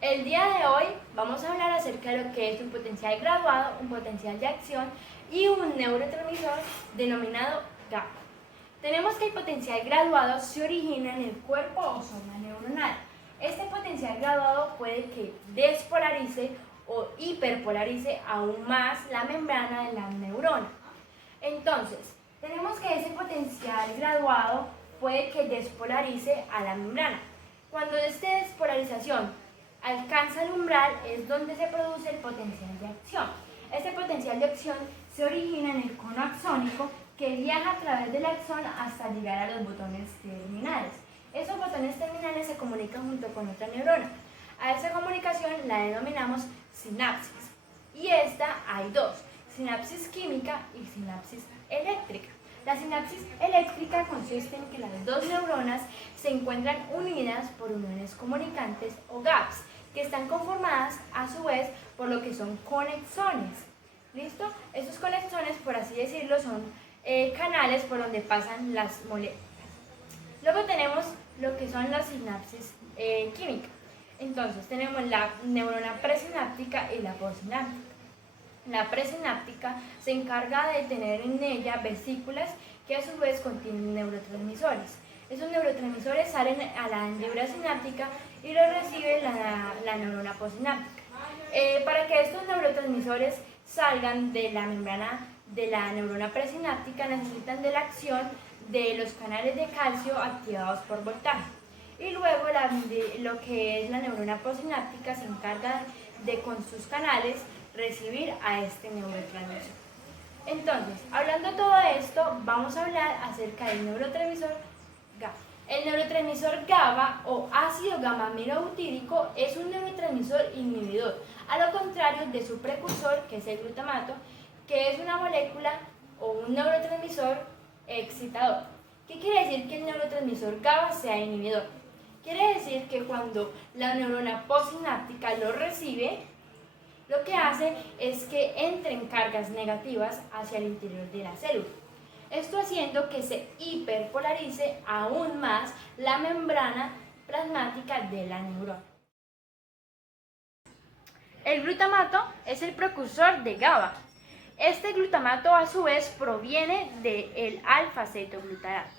El día de hoy vamos a hablar acerca de lo que es un potencial graduado, un potencial de acción y un neurotransmisor denominado GABA. Tenemos que el potencial graduado se origina en el cuerpo o zona neuronal. Este potencial graduado puede que despolarice o hiperpolarice aún más la membrana de la neurona. Entonces, tenemos que ese potencial graduado puede que despolarice a la membrana. Cuando esta despolarización alcanza el umbral es donde se produce el potencial de acción. Este potencial de acción se origina en el cono axónico que viaja a través del axón hasta llegar a los botones terminales. Esos botones terminales se comunican junto con otra neurona. A esa comunicación la denominamos sinapsis. Y esta hay dos, sinapsis química y sinapsis eléctrica. La sinapsis eléctrica consiste en que las dos neuronas se encuentran unidas por uniones comunicantes o gaps, que están conformadas a su vez por lo que son conexones. ¿Listo? Esos conexones, por así decirlo, son canales por donde pasan las moléculas. Luego tenemos lo que son las sinapsis químicas. Entonces tenemos la neurona presináptica y la postsináptica. La presináptica se encarga de tener en ella vesículas que a su vez contienen neurotransmisores. Esos neurotransmisores salen a la neurona sináptica y los recibe la neurona postsináptica. Para que estos neurotransmisores salgan de la membrana de la neurona presináptica necesitan de la acción de los canales de calcio activados por voltaje. Y luego lo que es la neurona postsináptica se encarga de con sus canales recibir a este neurotransmisor. Entonces, hablando de todo esto, vamos a hablar acerca del neurotransmisor GABA. El neurotransmisor GABA o ácido gamma-aminobutírico es un neurotransmisor inhibidor, a lo contrario de su precursor, que es el glutamato, que es una molécula o un neurotransmisor excitador. ¿Qué quiere decir que el neurotransmisor GABA sea inhibidor? Quiere decir que cuando la neurona postsináptica lo recibe, lo que hace es que entren cargas negativas hacia el interior de la célula. Esto haciendo que se hiperpolarice aún más la membrana plasmática de la neurona. El glutamato es el precursor de GABA. Este glutamato a su vez proviene del alfa-acetoglutarato.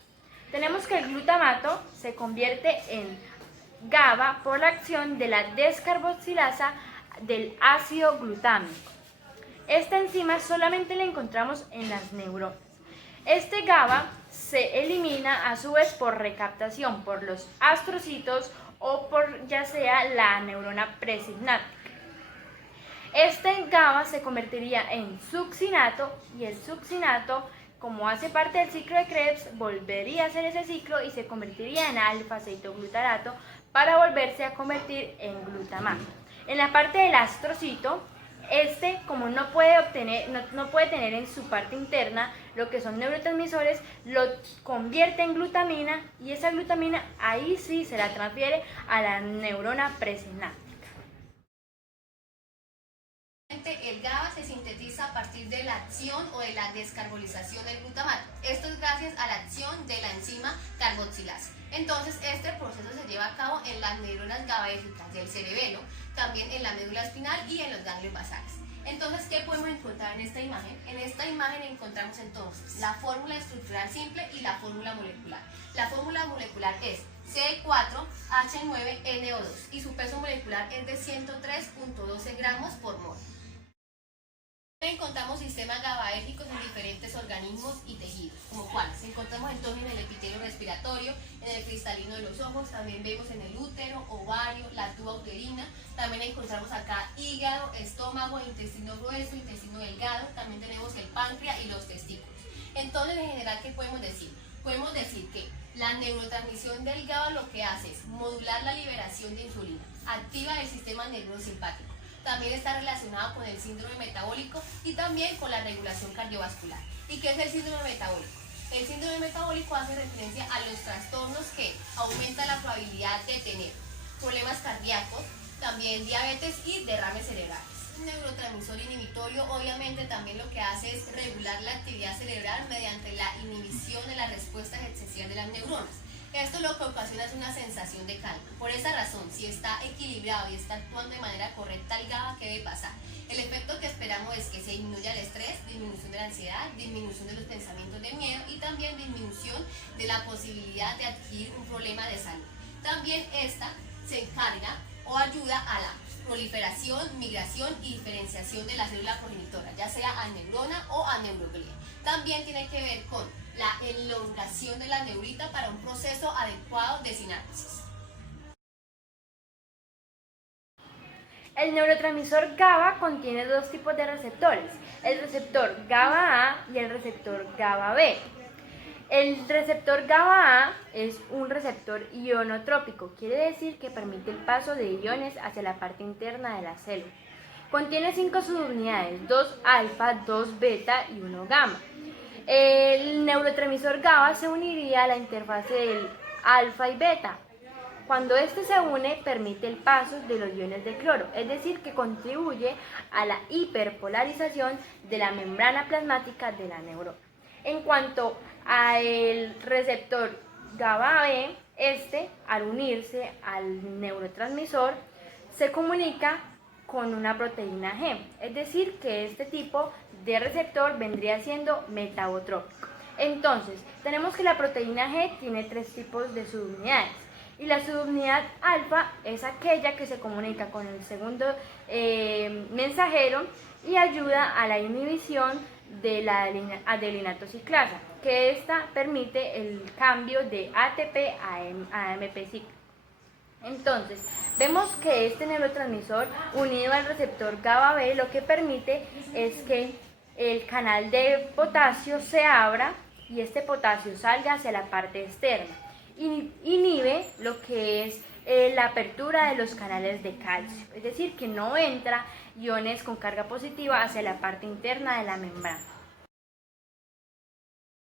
Tenemos que el glutamato se convierte en GABA por la acción de la descarboxilasa del ácido glutámico. Esta enzima solamente la encontramos en las neuronas. Este GABA se elimina a su vez por recaptación por los astrocitos o por ya sea la neurona presináptica. Este GABA se convertiría en succinato y el succinato, como hace parte del ciclo de Krebs, volvería a hacer ese ciclo y se convertiría en alfa-acetoglutarato para volverse a convertir en glutamato. En la parte del astrocito, como no puede tener en su parte interna lo que son neurotransmisores, lo convierte en glutamina y esa glutamina ahí sí se la transfiere a la neurona presináptica. El GABA se sintetiza a partir de la acción o de la descarbolización del glutamato. Esto es gracias a la acción de la enzima carboxilasa. Entonces, este proceso se lleva a cabo en las neuronas GABAérgicas del cerebelo, también en la médula espinal y en los ganglios basales. Entonces, ¿qué podemos encontrar en esta imagen? En esta imagen encontramos entonces la fórmula estructural simple y la fórmula molecular. La fórmula molecular es C4H9NO2 y su peso molecular es de 103.12 gramos por mol. Encontramos sistemas GABAérgicos en diferentes organismos y tejidos, como cuáles. Encontramos entonces en el epitelio respiratorio, en el cristalino de los ojos, también vemos en el útero, ovario, la tuba uterina, también encontramos acá hígado, estómago, intestino grueso, intestino delgado, también tenemos el páncreas y los testículos. Entonces, en general, ¿qué podemos decir? Podemos decir que la neurotransmisión del GABA lo que hace es modular la liberación de insulina, activa el sistema neurosimpático. También está relacionado con el síndrome metabólico y también con la regulación cardiovascular. ¿Y qué es el síndrome metabólico? El síndrome metabólico hace referencia a los trastornos que aumentan la probabilidad de tener problemas cardíacos, también diabetes y derrames cerebrales. Un neurotransmisor inhibitorio obviamente también lo que hace es regular la actividad cerebral mediante la inhibición de las respuestas excesivas de las neuronas. Esto lo que ocasiona es una sensación de calma. Por esa razón, si está equilibrado y está actuando de manera correcta el GABA, ¿qué debe pasar? El efecto que esperamos es que se disminuya el estrés, disminución de la ansiedad, disminución de los pensamientos de miedo y también disminución de la posibilidad de adquirir un problema de salud. También esta se encarga o ayuda a la proliferación, migración y diferenciación de la célula progenitora, ya sea a neurona o a neuroglía. También tiene que ver con la elongación de la neurita para un proceso adecuado de sinapsis. El neurotransmisor GABA contiene dos tipos de receptores, el receptor GABA-A y el receptor GABA-B. El receptor GABA-A es un receptor ionotrópico, quiere decir que permite el paso de iones hacia la parte interna de la célula. Contiene 5 subunidades, 2 alfa, 2 beta y 1 gamma. El neurotransmisor GABA se uniría a la interfase del alfa y beta. Cuando este se une, permite el paso de los iones de cloro, es decir, que contribuye a la hiperpolarización de la membrana plasmática de la neurona. En cuanto al receptor GABA-B, al unirse al neurotransmisor, se comunica con una proteína G, es decir, que este tipo de receptor vendría siendo metabotrópico. Entonces, tenemos que la proteína G tiene 3 tipos de subunidades. Y la subunidad alfa es aquella que se comunica con el segundo mensajero y ayuda a la inhibición de la adelinato ciclasa, que esta permite el cambio de ATP a AMP cíclico. Entonces, vemos que este neurotransmisor unido al receptor GABA-B lo que permite es que el canal de potasio se abra y este potasio salga hacia la parte externa. Inhibe lo que es la apertura de los canales de calcio, es decir, que no entra iones con carga positiva hacia la parte interna de la membrana.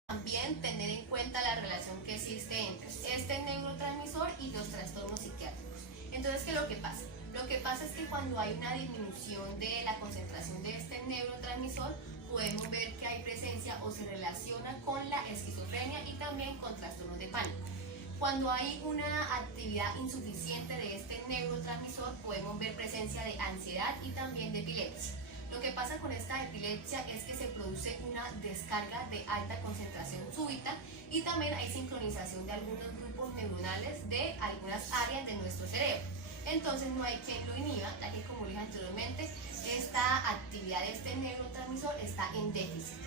También tener en cuenta la relación que existe entre este neurotransmisor y los trastornos psiquiátricos. Entonces, ¿qué es lo que pasa? Lo que pasa es que cuando hay una disminución de la concentración de este neurotransmisor, podemos ver que hay presencia o se relaciona con la esquizofrenia y también con trastornos de pánico. Cuando hay una actividad insuficiente de este neurotransmisor, podemos ver presencia de ansiedad y también de epilepsia. Lo que pasa con esta epilepsia es que se produce una descarga de alta concentración súbita y también hay sincronización de algunos grupos neuronales de algunas áreas de nuestro cerebro. Entonces no hay que lo inhiba, ya que como dije anteriormente, esta actividad de este neurotransmisor está en déficit.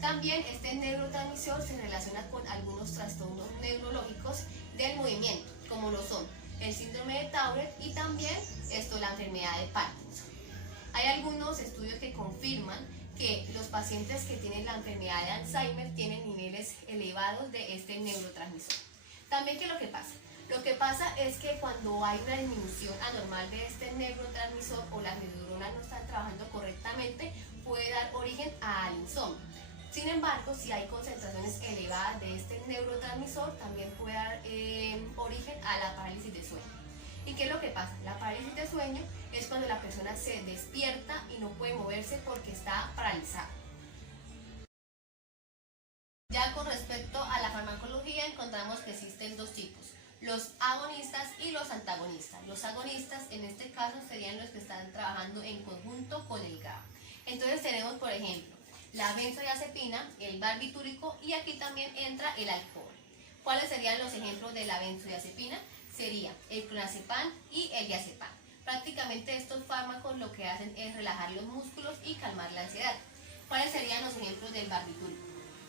También este neurotransmisor se relaciona con algunos trastornos neurológicos del movimiento, como lo son el síndrome de Tourette y también la enfermedad de Parkinson. Hay algunos estudios que confirman que los pacientes que tienen la enfermedad de Alzheimer tienen niveles elevados de este neurotransmisor. También, ¿qué es lo que pasa? Lo que pasa es que cuando hay una disminución anormal de este neurotransmisor o las neuronas no están trabajando correctamente, puede dar origen al insomnio. Sin embargo, si hay concentraciones elevadas de este neurotransmisor, también puede dar origen a la parálisis de sueño. ¿Y qué es lo que pasa? La parálisis de sueño es cuando la persona se despierta y no puede moverse porque está paralizada. Ya con respecto a la farmacología, encontramos que existen 2 tipos, los agonistas y los antagonistas. Los agonistas en este caso serían los que están trabajando en conjunto con el GABA. Entonces tenemos, por ejemplo, la benzodiazepina, el barbitúrico y aquí también entra el alcohol. ¿Cuáles serían los ejemplos de la benzodiazepina? Sería el clonazepam y el diazepam. Prácticamente estos fármacos lo que hacen es relajar los músculos y calmar la ansiedad. ¿Cuáles serían los ejemplos del barbitúrico?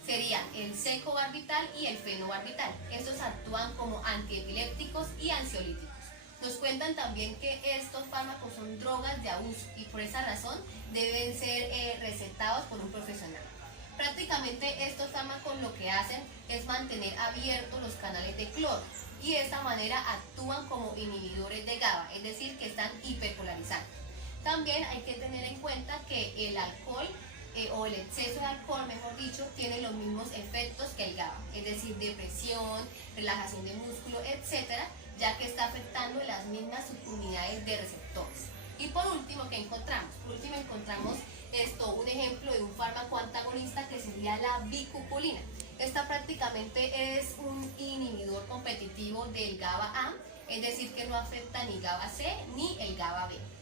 Sería el secobarbital y el fenobarbital. Estos actúan como antiepilépticos y ansiolíticos. Nos cuentan también que estos fármacos son drogas de abuso y por esa razón deben ser recetados por un profesional. Prácticamente estos fármacos lo que hacen es mantener abiertos los canales de cloro y de esta manera actúan como inhibidores de GABA, es decir, que están hiperpolarizando. También hay que tener en cuenta que el alcohol o el exceso de alcohol, mejor dicho, tiene los mismos efectos que el GABA, es decir, depresión, relajación de músculo, etcétera, ya que está afectando las mismas subunidades de receptores. Y por último, ¿qué encontramos? Por último encontramos Esto, un ejemplo de un fármaco antagonista que sería la bicupolina. Esta prácticamente es un inhibidor competitivo del GABA A, es decir, que no afecta ni GABA C ni el GABA B.